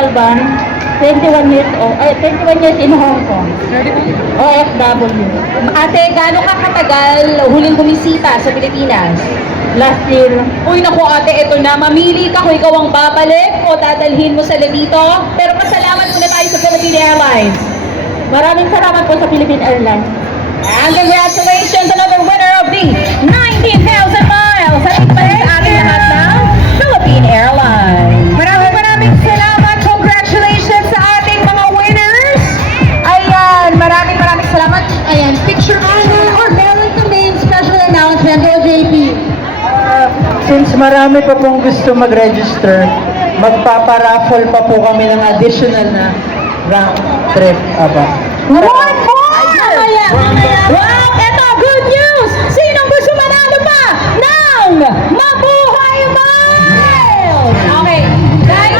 Galban, 21 years old, 21 years in Hong Kong. OFW. Ate, gaano ka katagal huling bumisita sa Pilipinas? Last year. Uy, naku ate, ito na. Mamili ka kung ikaw ang babalik o dadalhin mo sila dito. Pero pasalamat muna tayo sa Philippine Airlines. Maraming salamat po sa Philippine Airlines. And congratulations, another winner of the 19,000 miles. At ito sa ating lahat ng Philippine Airlines. Maraming salamat. Congratulations sa ating mga winners. Ayan, maraming salamat. Ayan, picture honor or meron kami special announcement o JP. Since marami pa pong gusto mag-register, magpaparaffle pa po kami ng additional na round trip. Aba. One more! Wow, eto, good news! Sinong gusto manalo pa ng Mabuhay Miles? Okay, guys,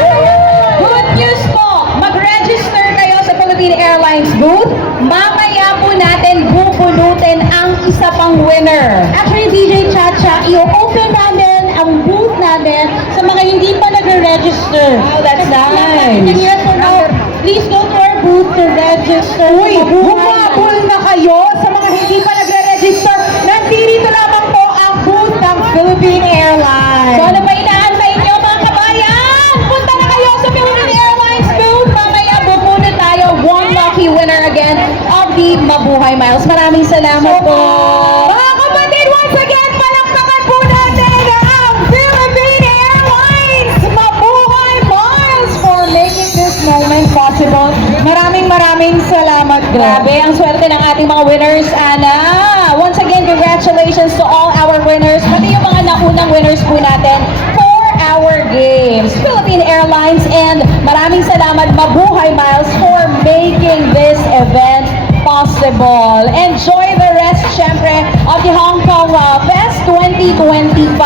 good news po. Mag-register kayo sa Philippine Airlines booth. Mamaya po natin bubunutin ang isa pang winner. Actually, DJ Chacha, i-open namin ang booth namin sa mga hindi pa nag-register. Wow, that's nice. Yes, so now, please go to our booth to register. Uy, Mabuhay humabol na kayo sa mga hindi pa nagre-register. Nandito lamang po ang booth ng Philippine Airlines. So ano pa inaantay nyo mga kabayan? Punta na kayo sa Philippine Airlines booth. Mamaya bumunod tayo. One lucky winner again of the Mabuhay Miles. Maraming salamat po. Mga kapatid, once again, palakpakan po natin ang Philippine Airlines Mabuhay Miles for making this moment possible. Maraming salamat. Grabe, ang swerte ng ating mga winners, Ana. Once again, congratulations to all our winners, pati yung mga naunang winners po natin for our games. Philippine Airlines and maraming salamat Mabuhay Miles for making this event possible. Enjoy the rest, syempre, of the Hong Kong Fest 2025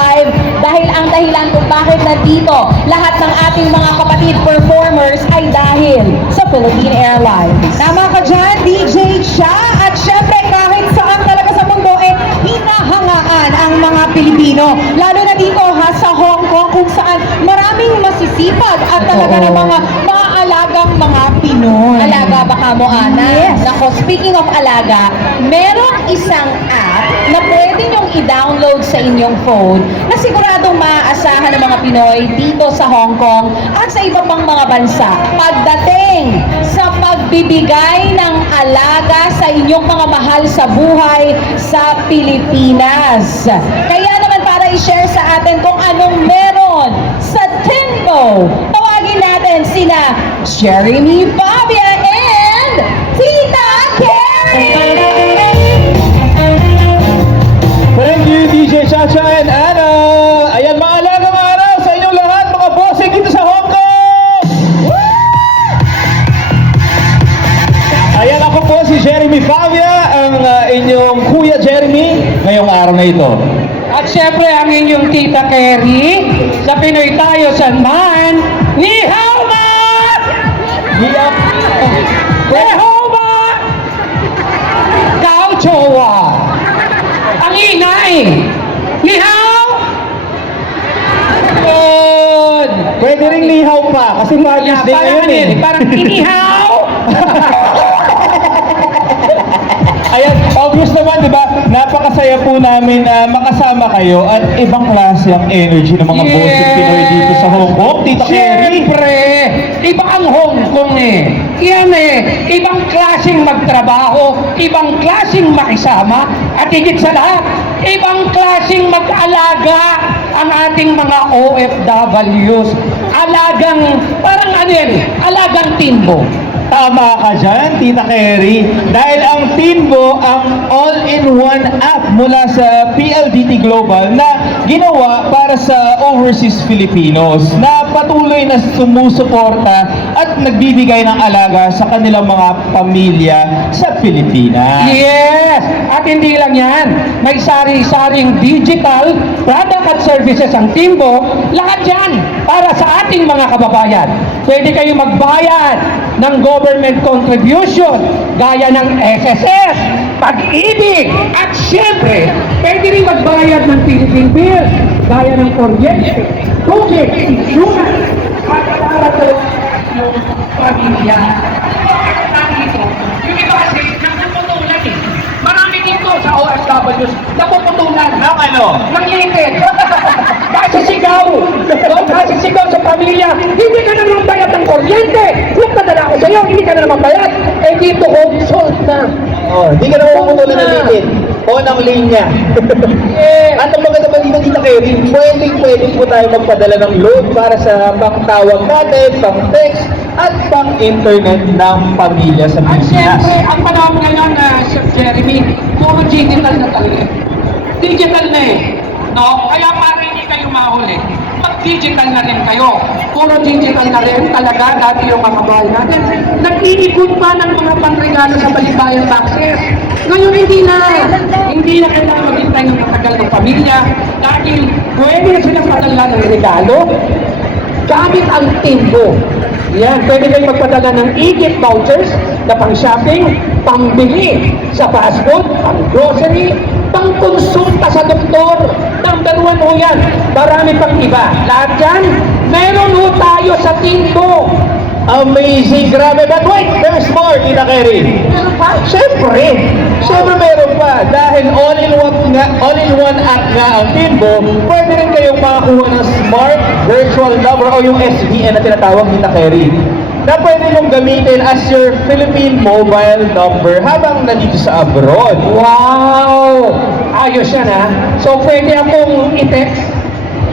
dahil ang dahilan kung bakit nandito lahat ng ating mga kapatid performers ay dahil sa Philippine Airlines. Tama ka dyan, DJ Cha, at syempre kahit saan talaga sa mundo hinahangaan ang mga Pilipino. Lalo na dito sa Hong Kong kung saan maraming masisipag at talaga ng mga maalagang mga Pinoy. Alaga baka mo, Ana? Yes. Nako, speaking of alaga, merong isang app na pwede nyong i-download sa inyong phone na siguradong maaasahan ng mga Pinoy dito sa Hong Kong at sa iba pang mga bansa. Pagdating sa pagbibigay ng alaga sa inyong mga mahal sa buhay sa Pilipinas. Kaya naman para i-share sa atin kung anong meron sa Timbo, tawagin natin sina Jeremy Fabia and Tita Carrie! Thank you, DJ Chacha and Ana. Ayan, maalagang araw sa inyong lahat, mga bossing dito sa Hong Kong. Ayan, ako po si Jeremy Fabia, ang inyong Kuya Jeremy ngayong araw na ito. At syempre ang inyong Tita Carrie, sa Pinoy tayo San Man, Ni Hao Ma! Ni Hao Ma! Kao Chowa! Ang ingay! Ni Hao! Good! Pwede rin lihaw pa, kasi Father's Day ngayon eh. Parang inihaw! Ayan, obvious naman, di ba? Napakasaya po namin na makasama kayo at ibang klase ang energy ng mga bossing Pinoy dito sa Hong Kong. Tita Carrie. Siyempre, iba ang Hong Kong eh. Yan eh, ibang klaseng magtrabaho, ibang klaseng makisama, at higit sa lahat, ibang klaseng mag-alaga ang ating mga OFWs. Alagang, parang ano yan, alagang timbo. Tama ka dyan, Tita Carrie. Dahil ang Timbo ang all-in-one app mula sa PLDT Global na ginawa para sa overseas Filipinos na patuloy na sumusuporta at nagbibigay ng alaga sa kanilang mga pamilya sa Pilipinas. Yes! At hindi lang yan, may sari-saring digital product at services ang Timbo. Lahat yan para sa ating mga kababayan. Pwede kayo magbayad ng government contribution gaya ng SSS, Pag-ibig, at syempre, pwede rin magbayad ng Philippine bills gaya ng kuryente, tubig, insurance, at para sa yung pamilya. Dito, yung iba kasi napuputulan eh. Marami dito sa OFWs napuputulan. Ng ano? Ng ipit. Kasi sigaw. No? Kasi sigaw sa pamilya. Hindi ka na naman bayad ng kuryente. Kung padala ko sa'yo, hindi ka na naman bayad. Eh dito, home sold na. Oh, hindi ka naman maputulan ng limit. O ng linya. At ang maganda pa dito, Tita Kerry, pwede po tayo magpadala ng load para sa pang-tawag natin, pang-text, at pang-internet ng pamilya sa At Pilipinas. siyempre, ang panahon ngayon na Sir Jeremy, puro digital na talaga. Digital na eh. No? Kaya para hindi kayo mahuli, mag-digital na rin kayo. Puro digital na rin talaga dati yung mga bahay natin. Nag-iikot pa ng mga pangregalo sa Balikbayan Taxes. Ngayon hindi na. Hindi na kailangan maghintay ng matagal ng pamilya dahil pwede na silang padala ng regalo gamit ang Timbo. Yan, pwede kayo magpadala ng e-gift vouchers na pang-shopping, pang-bili sa fast food, pang-grocery, pang-konsulta sa doktor. Number 1 ho yan. Marami pang iba. Lahat yan, meron ho tayo sa Timbo. Amazing! Grabe! But wait! There's more, Tita Kerry! Meron pa? Siyempre meron pa. Dahil all-in-one app nga ang Timbo, pwede rin kayong makakuha ng Smart Virtual Number o yung SVN na tinatawag, Tita Kerry, na pwede mong gamitin as your Philippine mobile number habang nandito sa abroad. Wow! Ayos yan ha. So pwede akong i-text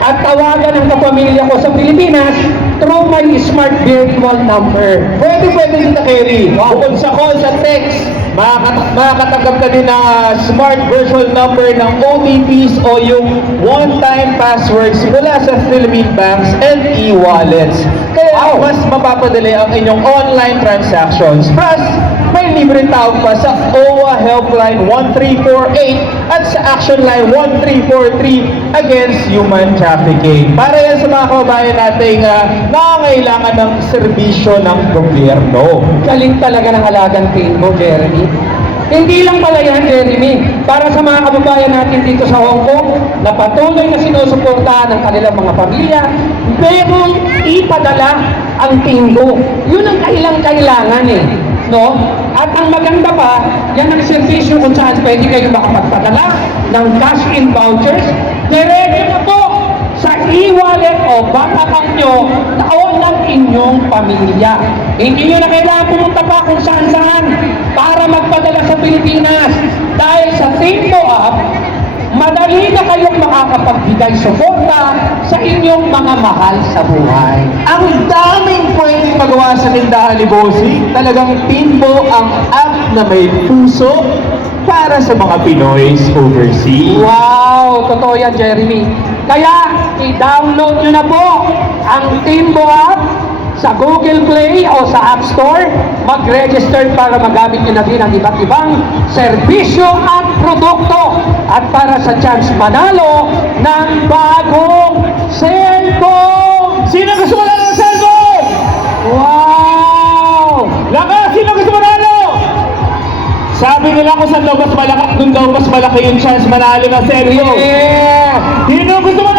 at tawagan ang kapamilya ko sa Pilipinas through my smart virtual number. Pwede, Tita Kerry. Bukod sa calls at text, makakatanggap ka din ng smart virtual number ng OTPs o yung one-time passwords mula sa Philippine banks and e-wallets. Kaya mas mapapadali ang inyong online transactions. Plus, may libreng tawag pa sa OWA Helpline 1348 at sa Action Line 1343 against human trafficking. Para yan sa mga kababayan nating nangangailangan ng serbisyo ng gobyerno. Galing talaga ng alagang Timbo, Jeremy. Hindi lang pala yan, Jeremy. Para sa mga kababayan natin dito sa Hong Kong, na patuloy na sinusuportahan ng kanilang mga pamilya, merong ipadala ang Timbo. Yun ang kailangan eh. No? At ang maganda pa, yan ang servisyo kung saan pwede kayo makapagpadala ng cash-in vouchers. Diretso na po sa e-wallet o bank account nyo taon ng inyong pamilya. Hindi nyo na kailangan pumunta pa kung saan-saan para magpadala sa Pilipinas. Dahil sa Timbo app, madali na kayong makakapagbigay suporta sa inyong mga mahal sa buhay. Ang daming pwedeng magawa sa tindahan ni Bossy. Talagang Timbo ang app na may puso para sa mga Pinoys overseas. Wow! Totoo yan, Jeremy. Kaya, i-download nyo na po ang Timbo app sa Google Play o sa App Store. Mag-register para magamit nyo na din ang iba't ibang serbisyo at produkto. At para sa chance manalo ng bagong cellphone! Sino gusto mo ng cellphone? Wow! Lakas! Sino gusto mo nalo? Sabi nila kung saan daw mas malaki, dun daw mas malaki yung chance manalo ng cellphone. Yeah! Sino gusto mo